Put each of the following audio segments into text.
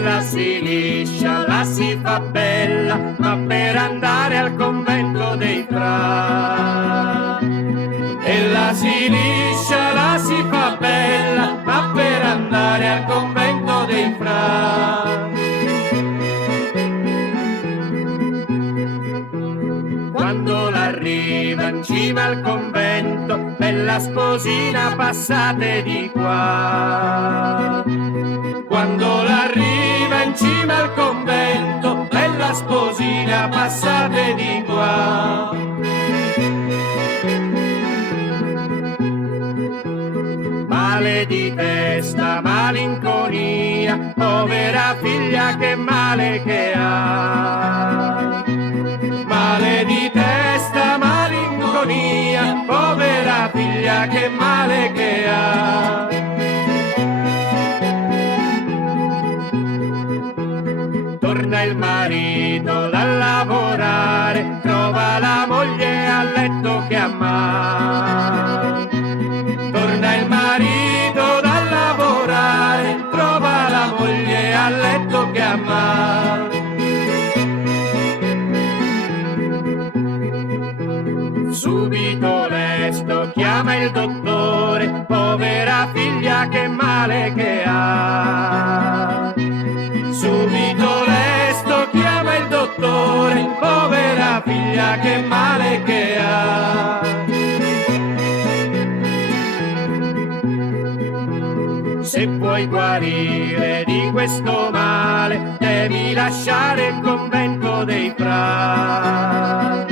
la si liscia, la si fa bella, ma per andare al convento dei fra. E la si liscia, la si fa bella, ma per andare al convento dei fra. Quando l'arriva in cima al convento, bella sposina passate di qua. Quando l'arriva in cima al convento, bella sposina passate di qua. Male di testa, malinconia, povera figlia che male che ha. Male di testa, malinconia, povera figlia che male che ha. Torna il marito da lavorare, trova la moglie a letto che ama. Torna il marito da lavorare, trova la moglie a letto che ama. Subito lesto chiama il dottore, povera figlia che male che ha. Subito lesto chiama il dottore, povera figlia che male che ha. Se vuoi guarire di questo male, devi lasciare il convento dei fra.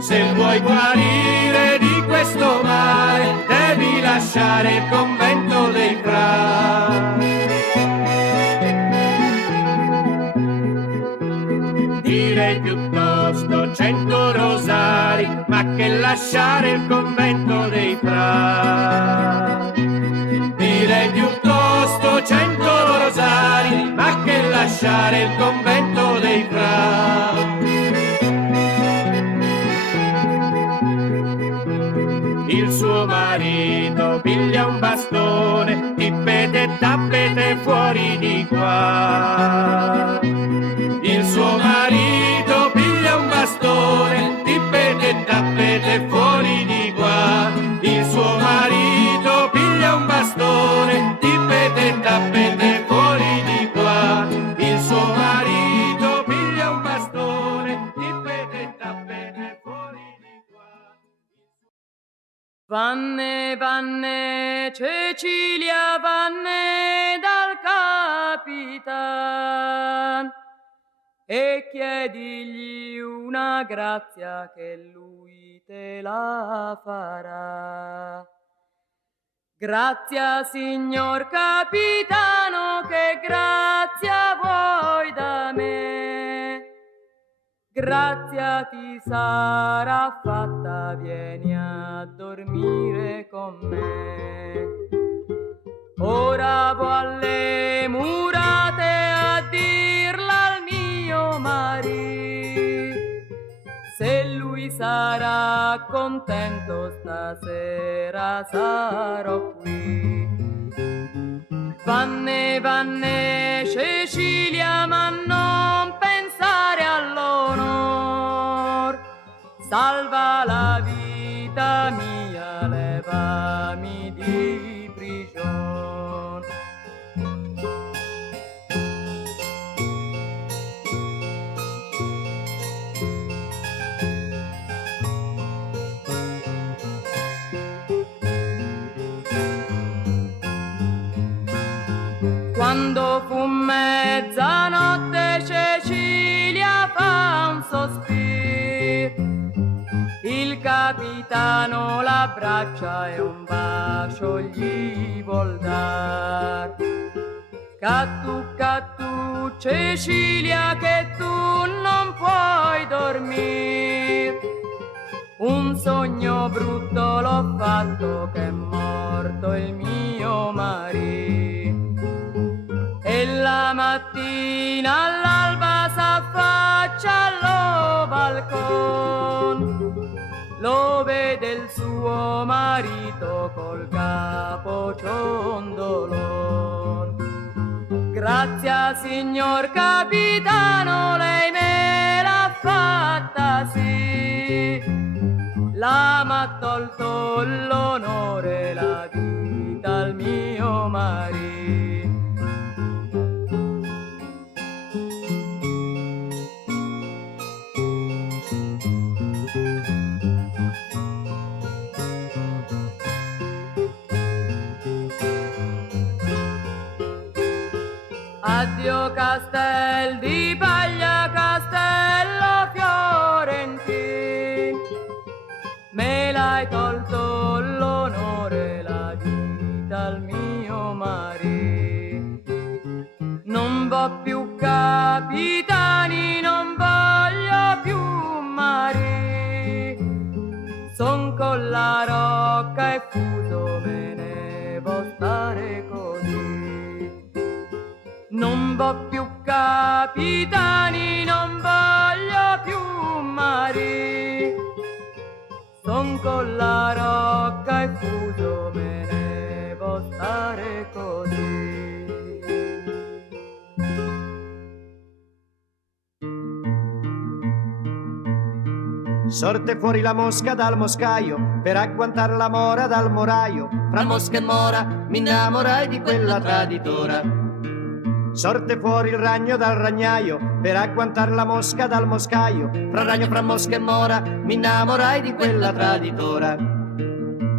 Se vuoi guarire di questo male, devi lasciare il convento dei fra. Direi piuttosto 100 rosari, ma che lasciare il convento dei fra. Direi piuttosto 100 rosari, ma che lasciare il convento dei fra. Il suo marito piglia un bastone, tippete e tappete fuori di qua. Il suo marito piglia un bastone, tippete e tappete fuori di qua. Il suo marito piglia un bastone, tippete e tappete fuori di qua. Il suo marito piglia un bastone, tippete e tappete fuori di qua. Vanne, vanne, Cecilia, vanne dal capitan e chiedigli una grazia che lui te la farà. Grazia, signor capitano, che grazia vuoi da me? Grazia ti sarà fatta, vieni a dormire con me. Ora vo alle murate a dirla al mio marito, se lui sarà contento stasera sarò qui. Vanne, vanne, Cecilia, ma non pensare all'onor, salva la vita mia, levami di prigion. Quando fu mezzanotte, Cecilia fa un sospiro, il capitano l'abbraccia e un bacio gli vuol dar. Cattu, Cecilia, che tu non puoi dormire, un sogno brutto l'ho fatto, che è morto il mio marito. E la mattina all'alba s'affaccia allo balcon, lo vede il suo marito col capo ciondolon. Grazie signor capitano, lei me l'ha fatta sì. M'ha tolto l'onore, la vita al mio marito. Addio Castel di Paglia, castello fiorentin, me l'hai tolto l'onore, la vita al mio marito. Non vo' più capitani, non voglio più mari, son con la rocca e fuso, me ne vo' stare così. Non vo' più capitani, non voglio più mari, son con la rocca e fuso, me ne vo' stare così. Sorte fuori la mosca dal moscaio per agguantar la mora dal moraio. Fra mosca e mora mi innamorai di quella traditora. Sorte fuori il ragno dal ragnaio per agguantar la mosca dal moscaio. Fra ragno, fra mosca e mora mi innamorai di quella traditora.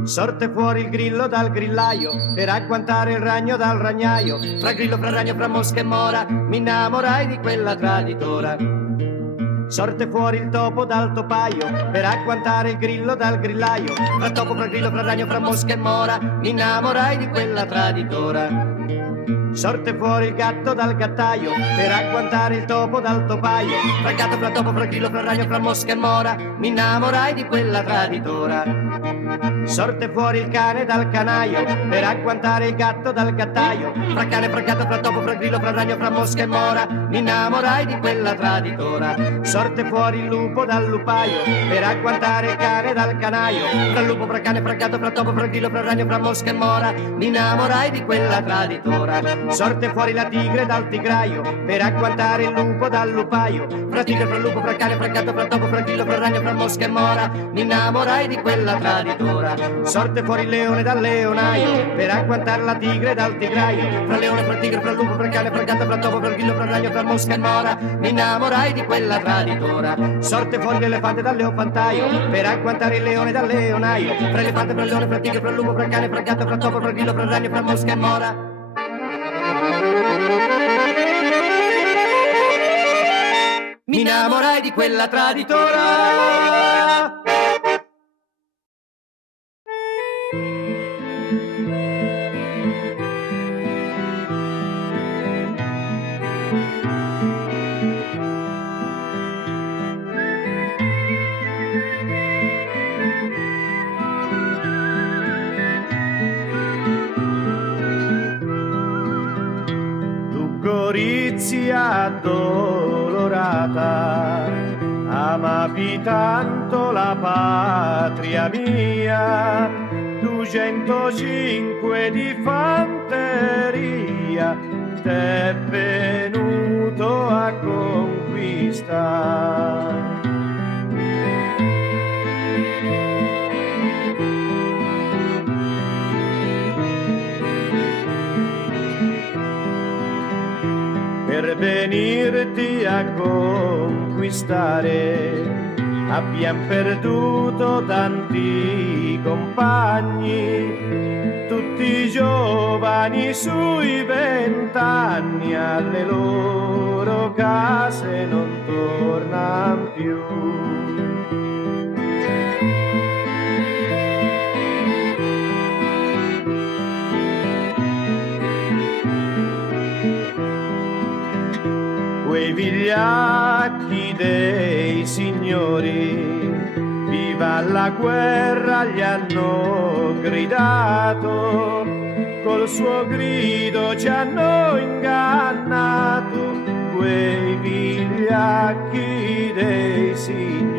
Sorte fuori il grillo dal grillaio per agguantare il ragno dal ragnaio. Fra grillo, fra ragno, fra mosca e mora mi innamorai di quella traditora. Sorte fuori il topo dal topaio per agguantare il grillo dal grillaio. Fra topo, fra grillo, fra ragno, fra mosca e mora mi innamorai di quella traditora. Sorte fuori il gatto dal gattaio per agguantare il topo dal topaio. Fra gatto, fra topo, fra grillo, fra ragno, fra mosca e mora mi innamorai di quella traditora. Sorte fuori il cane dal canaio per agguantare il gatto dal gattaio. Fra cane, fra gatto, fra topo, fra grillo, fra ragno, fra mosca e mora mi innamorai di quella traditora. Sorte fuori il lupo dal lupaio per agguantare il cane dal canaio. Fra lupo, fra cane, fra gatto, fra topo, fra grillo, fra ragno, fra mosca e mora mi innamorai di quella traditora. Sorte fuori la tigre dal tigraio per agguantare il lupo dal lupaio. Fra tigre, fra lupo, fra cane, fra gatto, fra topo, fra grillo, fra ragno, fra mosca e mora mi innamorai di quella traditora. Sorte fuori il leone dal leonaio per agguantare la tigre dal tigraio. Fra leone, fra tigre, fra lupo, fra cane, fra gatto, fra topo, fra grillo, fra ragno, fra mosca e mora mi innamorai di quella traditora. Sorte fuori l'elefante dal leofantaio per agguantare il leone dal leonaio. Fra elefante, fra leone, fra tigre, fra lupo, fra cane, fra gatto, fra topo, fra grillo, fra ragno, fra mosca e mora. Mi innamorai di quella traditora. Gorizia addolorata, amavi tanto la patria mia, 205 di fanteria t'è venuto a conquistare. Per venirti a conquistare abbiam perduto tanti compagni, tutti giovani sui 20 anni, alle loro case non tornan più. Quei vigliacchi dei signori, viva la guerra, gli hanno gridato, col suo grido ci hanno ingannato, quei vigliacchi dei signori.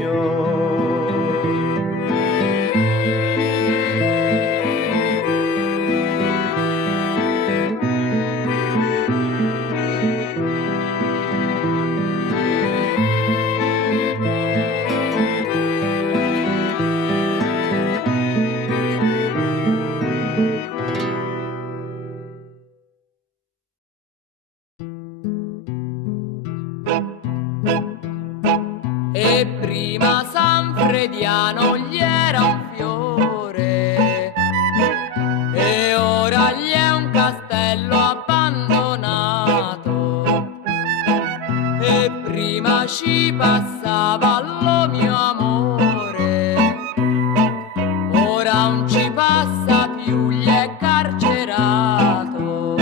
e prima San Frediano gli era un fiore e ora gli è un castello abbandonato e prima ci passava lo mio amore, ora non ci passa più, gli è carcerato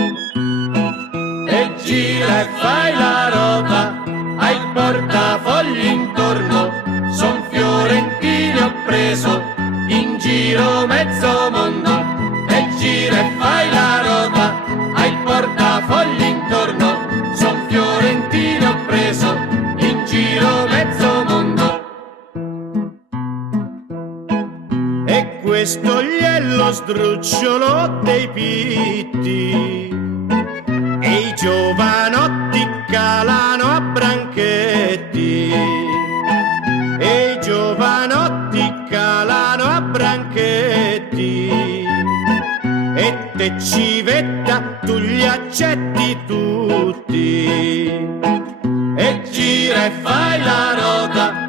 E gira e fai la rota, hai il portafogli intorno, son fiorentini ho preso, in giro mezzo mondo. E gira e fai la rota, hai il portafogli intorno, son fiorentini ho preso, in giro mezzo mondo. E questo gli è lo sdrucciolo dei pitti, e i giovanotti calano a branchetti, e i giovanotti calano a branchetti, e te civetta tu li accetti tutti. E gira e fai la rota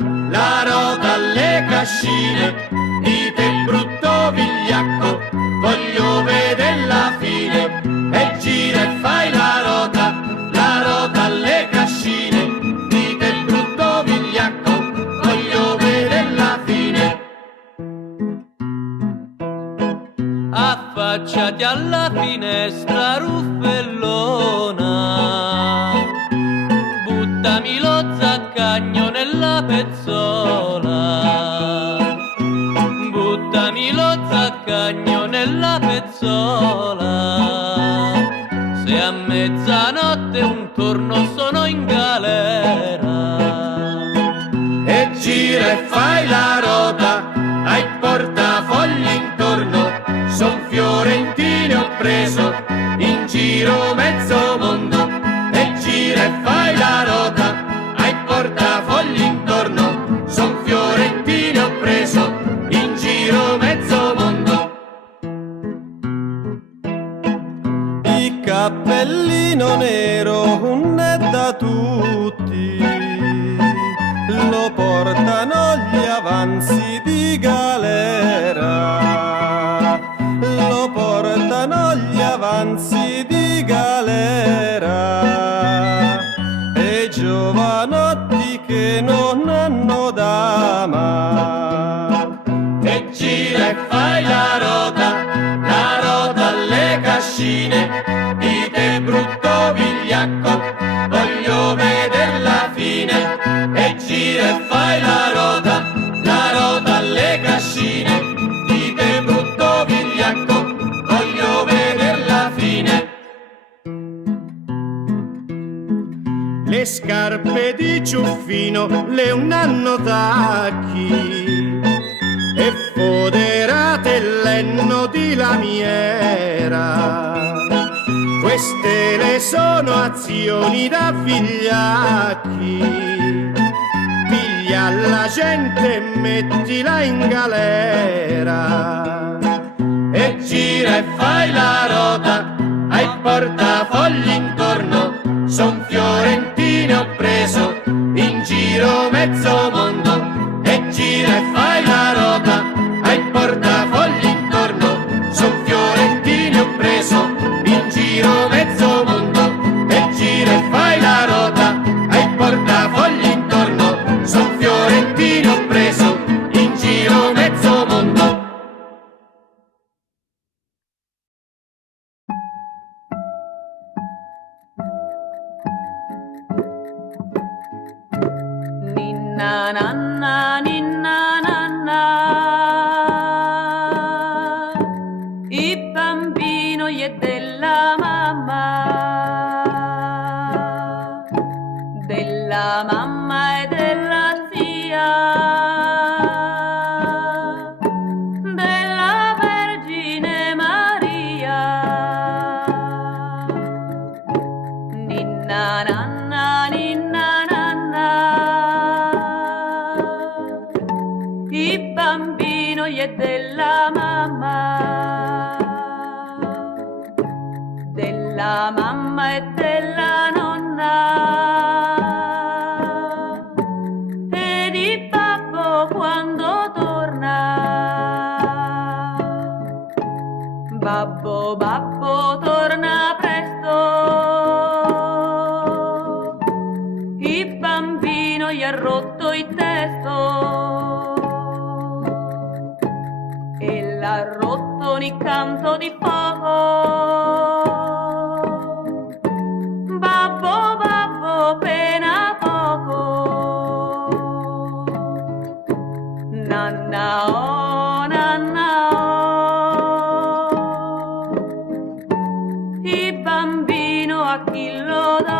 alle cascine, di te brutto vigliacco, voglio vedere la fine. E gira e fai la rota alle cascine, di te brutto vigliacco, voglio vedere la fine. affacciati alla finestra ruffellona, buttami lo zaccagno nella pezzola, buttami lo zaccagno nella pezzola, se a mezzanotte un torno sono in galera. E gira e fai la rota, hai il portafogli intorno, son fiorentini ho preso, in giro mezzo mondo. E gira e fai la rota, hai il portafogli intorno, son fiorentini ho preso, in giro mezzo mondo. Il cappellino nero un è da tutti, lo portano gli avanzi di galera, lo portano gli avanzi di galera, e giovanotti che non hanno dama. E gira e fai la rota alle cascine, di te brutto vigliacco, voglio vedere la fine. E gira e fai la rota alle cascine, di te brutto vigliacco, voglio vedere la fine. Le scarpe di Ciuffino le un hanno tacchi, e foderate l'enno di lamiera. Queste le sono azioni da vigliacchi, piglia la gente e mettila in galera. E gira e fai la rota, hai il portafogli intorno, son fiorentini ho preso, in giro mezzo mondo. E gira e fai la rota, hai il portafogli intorno, son fiorentini ho preso, in giro mezzo mondo. E gira e fai la rota, hai il portafogli intorno, son fiorentini ho preso, in giro mezzo mondo. Ninna nanna, ninna nanna, il bambino gli è della mamma e della zia, della Vergine Maria. Ninna nanna, ninna nanna, il bambino gli è della mamma e della nonna, ed il rotto il testo e l'ha rotto il canto di fuoco. Babbo, babbo, pena poco. Nanna, oh, nanna, oh. Il bambino a chi lo do?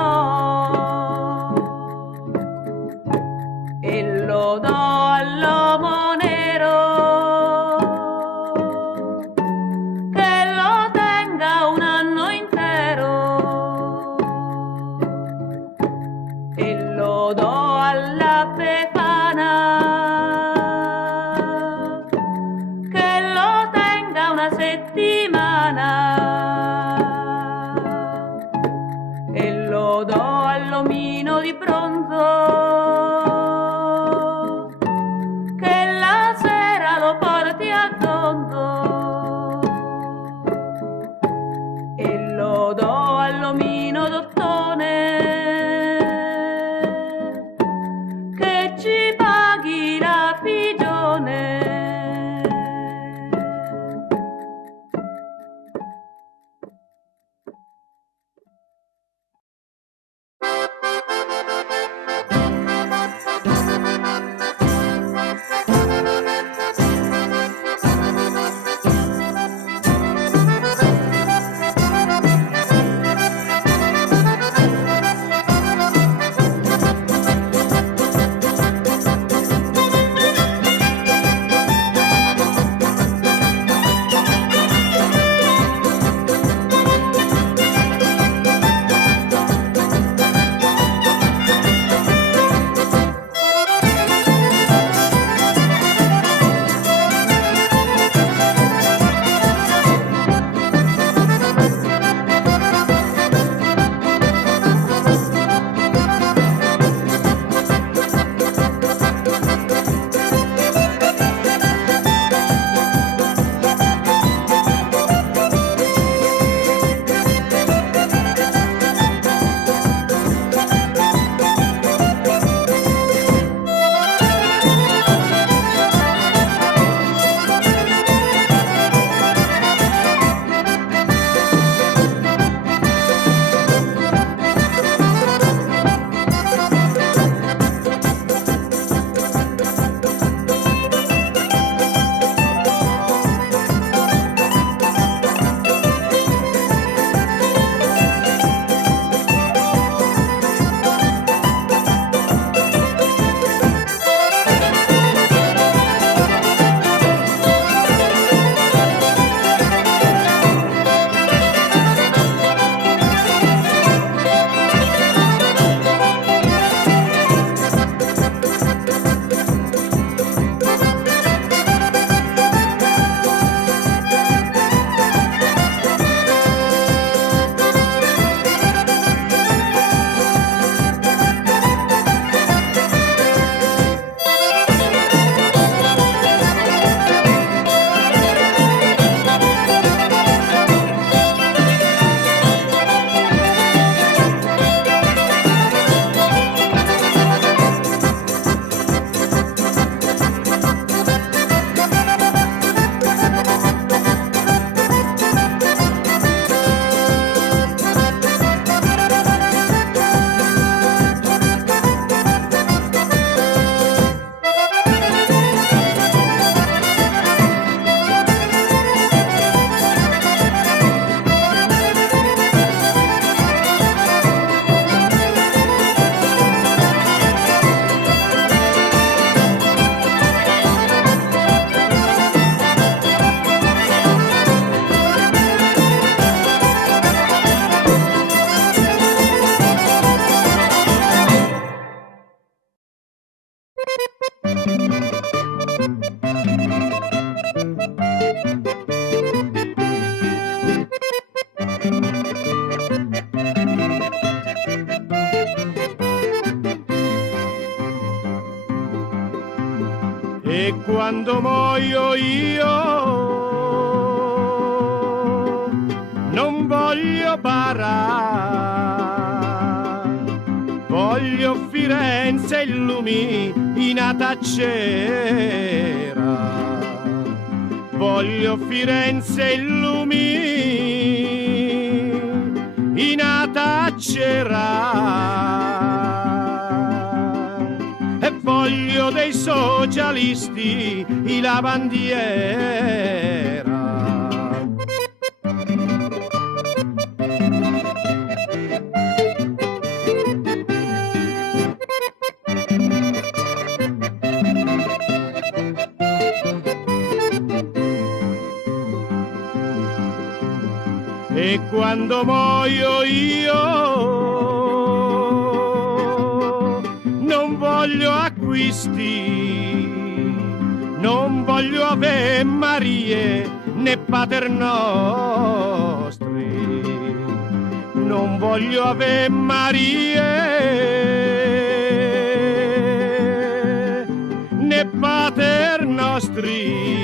E lo do all'uomo nero, che lo tenga un anno intero. E lo do alla Befana, che lo tenga una settimana. E lo do all'omino di bronzo, porti a zonzo. E lo do all'omino dottone, che ci paghi la pigione. E quando muoio io non voglio barare, voglio Firenze illuminata c'era, voglio Firenze illuminata c'era, e voglio dei socialisti la bandiera. E quando muoio io non voglio acquisti, non voglio Ave Marie né Pater Nostri, non voglio Ave Marie né Pater Nostri.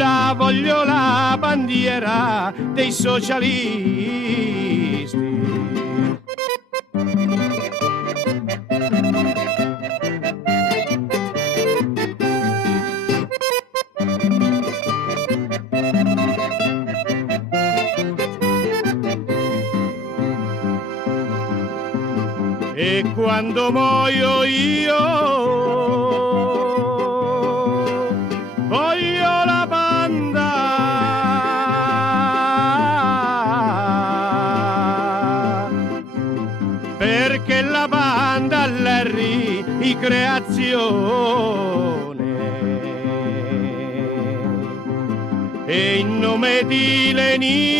La voglio la bandiera dei socialisti. E quando muoio io voglio la banda perché la banda all'Harry di creazione e in nome di Lenin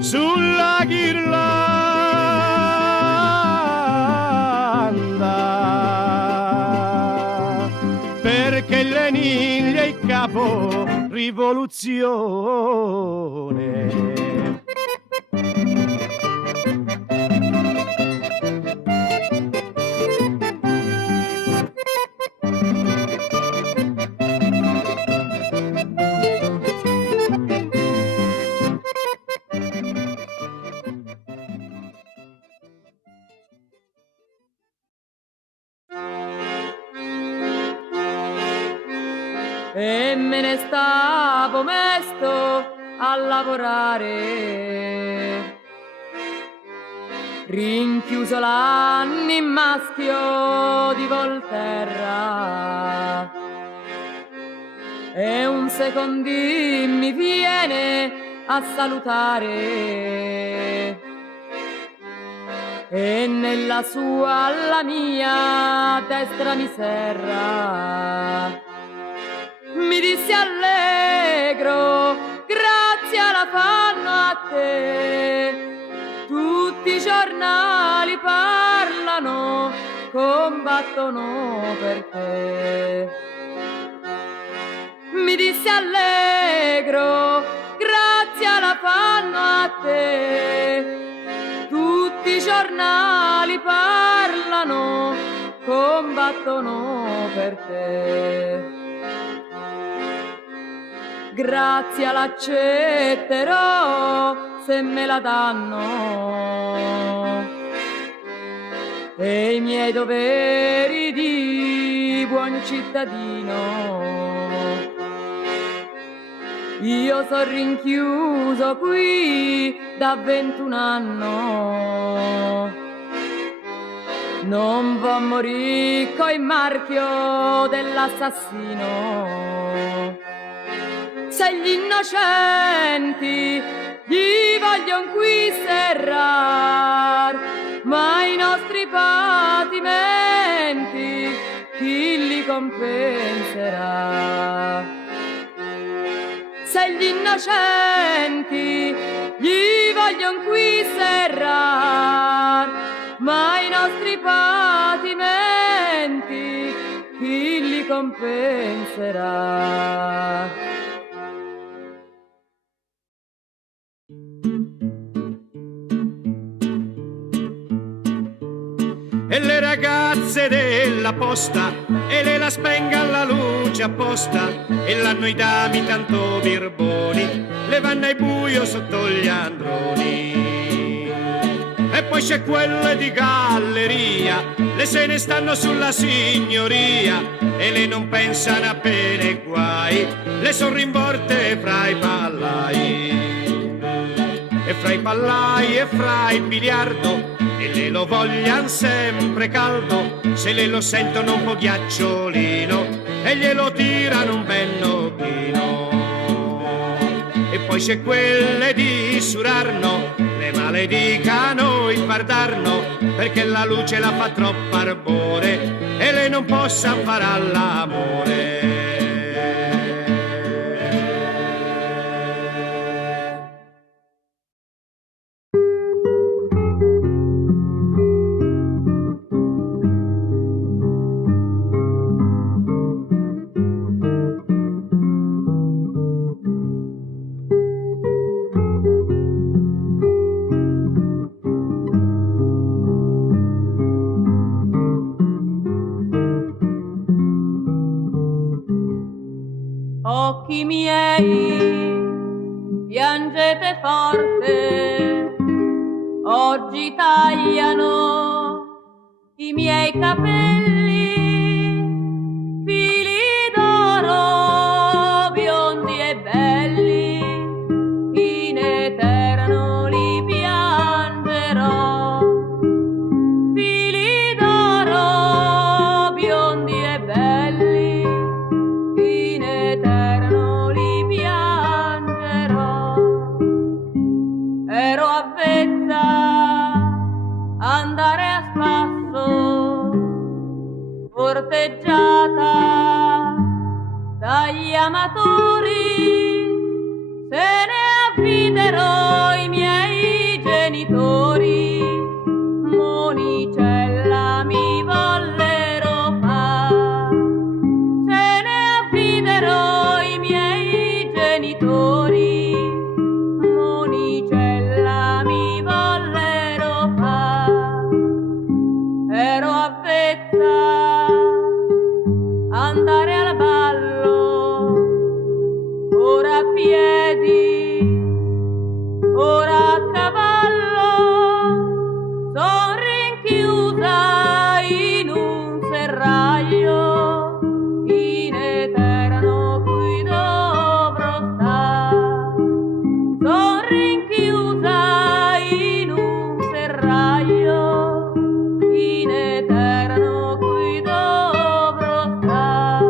sulla ghirlanda perché Lenin è il capo rivoluzione. E me ne stavo mesto a lavorare, rinchiuso l'anno in maschio di Volterra, e un secondì mi viene a salutare, e nella sua alla mia destra mi serra. Mi disse allegro, grazie la fanno a te, tutti i giornali parlano, combattono per te. Mi disse allegro, grazie la fanno a te, tutti i giornali parlano, combattono per te. Grazie l'accetterò se me la danno, e i miei doveri di buon cittadino. Io sono rinchiuso qui da 21 anni, non vo' morire coi marchio dell'assassino. Se gli innocenti gli voglion qui serrar, ma i nostri patimenti chi li compenserà? Se gli innocenti gli voglion qui serrar, ma i nostri patimenti chi li compenserà? E le ragazze della posta e le la spengan la luce apposta e l'hanno i dami tanto birboni, le vanno ai buio sotto gli androni. E poi c'è quelle di galleria, le se ne stanno sulla signoria e le non pensano a pene e guai, le son rinvorte fra i pallai. E fra i pallai e fra il biliardo, e le lo voglian sempre caldo, se le lo sentono un po' ghiacciolino e glielo tirano un bel nocchino. E poi c'è quelle di Surarno, le maledicano il Vardarno, perché la luce la fa troppo ardore e le non possan fare all'amore. Occhi miei, piangete forte, oggi tagliano i miei capelli, fili d'oro, biondi e belli, in eterno li piangerò. Fili d'oro, biondi e belli, in eterno li piangerò. Ero avvezza andare a spasso, corteggiata dagli amatori, se ne avvidero i miei genitori, monicella mi vollero far. Se ne avvidero i miei genitori, monicella mi vollero far. Ero avvezza andare al ballo, ora a piedi, ora a cavallo, son rinchiusa in un serraglio, in eterno qui dovrò star. Son rinchiusa in un serraglio, in eterno qui dovrò star.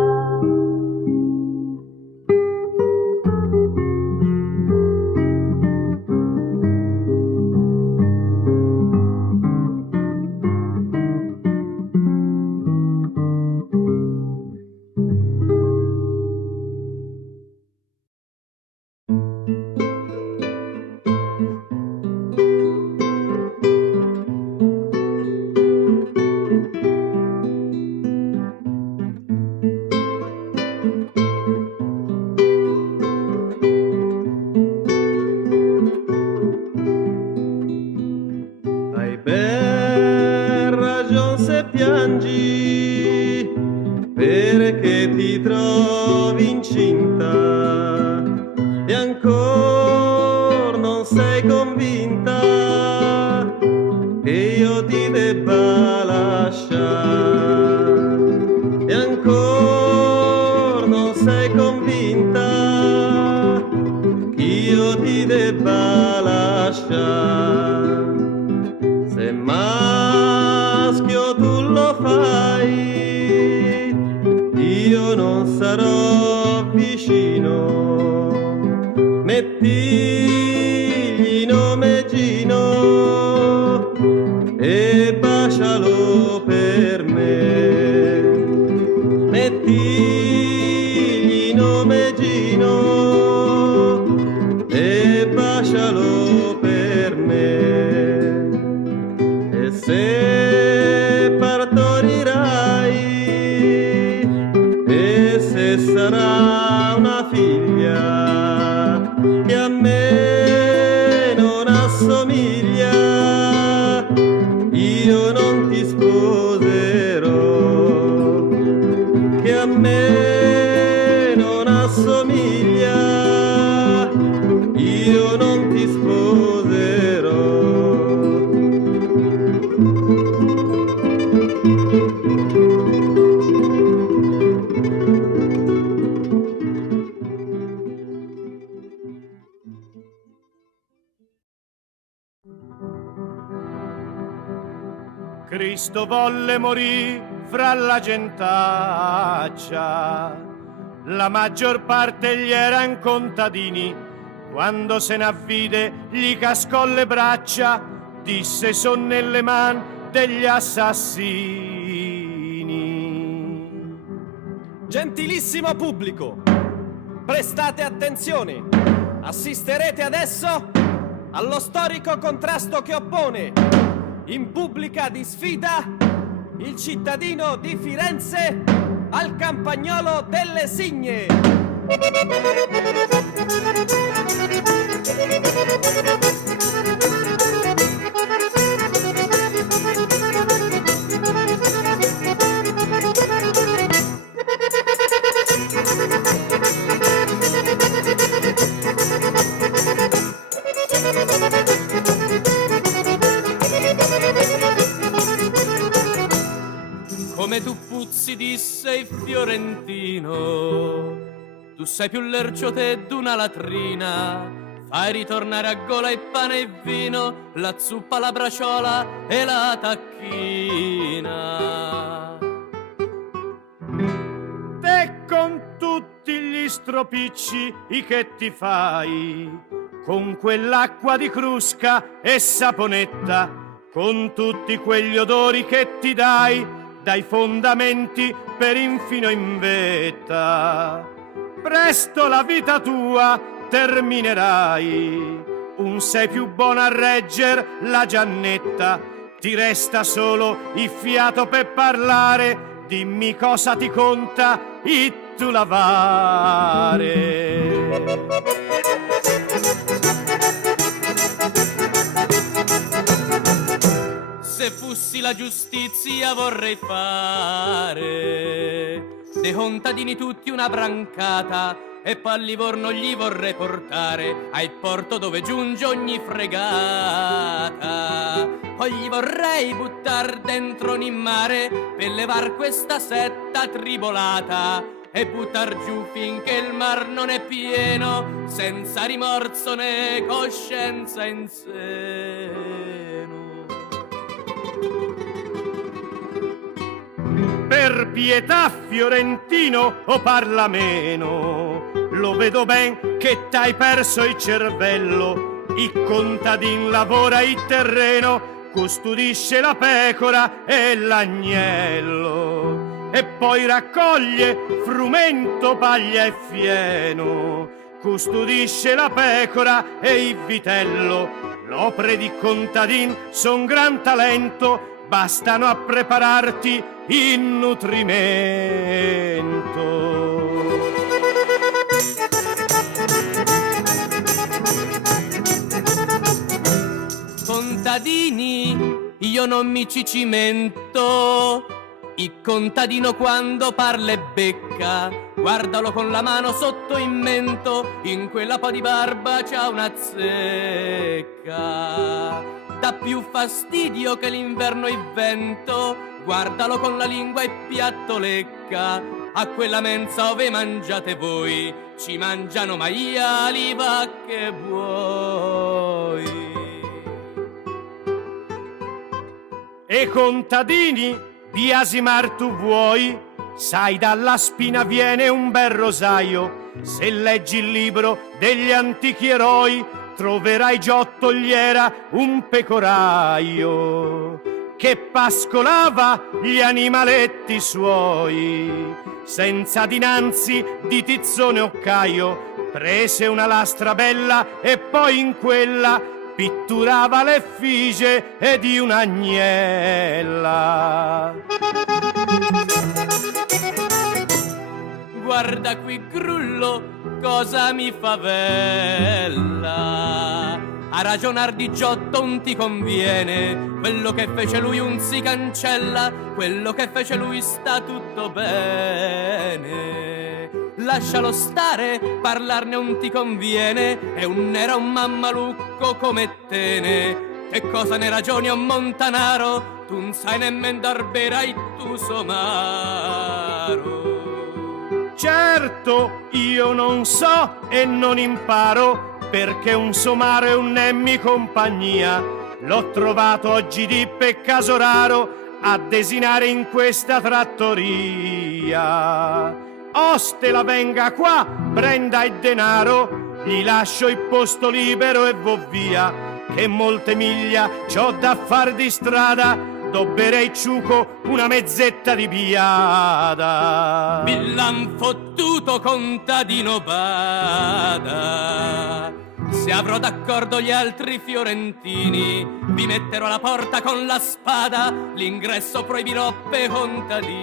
Hai ben ragion se piangi, perché ti trovi incinta e ancora non sei convinta che io ti debba lasciare. E ancora non sei convinta che io ti debba lasciare. Se maschio tu lo fai, io non sarò vicino. Mettigli nome Gino e bacialo per me. Mettigli nome Gino e bacialo per me. E se partorirai, e se sarà una figlia che a me non assomiglia, io non ti sposerò. Che a me Cristo volle morì fra la gentaccia, la maggior parte gli eran contadini. Quando se n'avvide gli cascò le braccia, disse son nelle man degli assassini. Gentilissimo pubblico, prestate attenzione. Assisterete adesso allo storico contrasto che oppone, in pubblica di sfida, il cittadino di Firenze al campagnolo delle Signe. Come tu puzzi, disse il fiorentino, tu sei più lercio te d'una latrina, fai ritornare a gola il pane e il vino, la zuppa, la braciola e la tacchina. Te con tutti gli stropicci che ti fai, con quell'acqua di crusca e saponetta, con tutti quegli odori che ti dai, dai fondamenti per infino in vetta. Presto la vita tua terminerai, un sei più buono a regger la Giannetta, ti resta solo il fiato per parlare, dimmi cosa ti conta il tu lavare. Se fossi la giustizia vorrei fare dei contadini tutti una brancata e poi a Livorno gli vorrei portare al porto dove giunge ogni fregata. Poi gli vorrei buttar dentro ogni mare per levar questa setta tribolata e buttar giù finché il mar non è pieno, senza rimorso né coscienza in seno. Per pietà, fiorentino, o parla meno, lo vedo ben che t'hai perso il cervello. Il contadin lavora il terreno, custodisce la pecora e l'agnello, e poi raccoglie frumento, paglia e fieno, custodisce la pecora e il vitello. L'opere di contadin son gran talento, bastano a prepararti il nutrimento. Contadini, io non mi ci cimento. Il contadino quando parla e becca, guardalo con la mano sotto in mento, in quella po' di barba c'ha una zecca. Dà più fastidio che l'inverno e il vento, guardalo con la lingua e piatto lecca. A quella mensa ove mangiate voi, ci mangiano maiali, vacche e buoi. E contadini, biasimar tu vuoi? Sai, dalla spina viene un bel rosaio. Se leggi il libro degli antichi eroi, troverai giottoliera un pecoraio che pascolava gli animaletti suoi. Senza dinanzi di tizzone o Caio, prese una lastra bella e poi in quella pitturava l'effigie di un'agnella. Guarda qui Grullo, cosa mi favella. A ragionar di Giotto un ti conviene, quello che fece lui un si cancella, quello che fece lui sta tutto bene. Lascialo stare, parlarne un ti conviene, e un era un mammalucco come tene. Che cosa ne ragioni, o Montanaro, tu non sai nemmen darbera il tu somaro. Certo, io non so e non imparo, perché un somaro e un nemmi compagnia. L'ho trovato oggi di per caso raro a desinare in questa trattoria. Oste la venga qua, prenda il denaro, gli lascio il posto libero e vo via, che molte miglia c'ho da far di strada, dobberei ciuco una mezzetta di biada. Mi l'han fottuto contadino bada. Se avrò d'accordo gli altri fiorentini, vi metterò alla porta con la spada, l'ingresso proibirò pe contadini.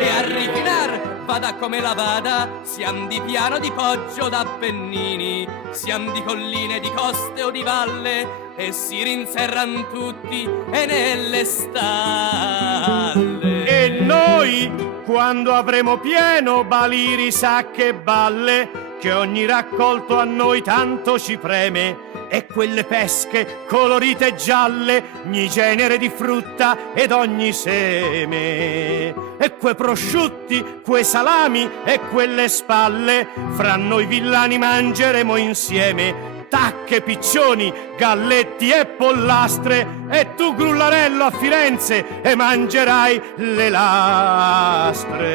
E a rifinar vada come la vada, siam di piano, di poggio, d'Appennini, siam di colline, di coste o di valle, e si rinserran tutti e nelle stalle. E noi, quando avremo pieno baliri, sacche e balle, che ogni raccolto a noi tanto ci preme, e quelle pesche colorite gialle, ogni genere di frutta ed ogni seme, e quei prosciutti, quei salami e quelle spalle, fra noi villani mangeremo insieme. Tacche, piccioni, galletti e pollastre, e tu grullarello a Firenze e mangerai le lastre.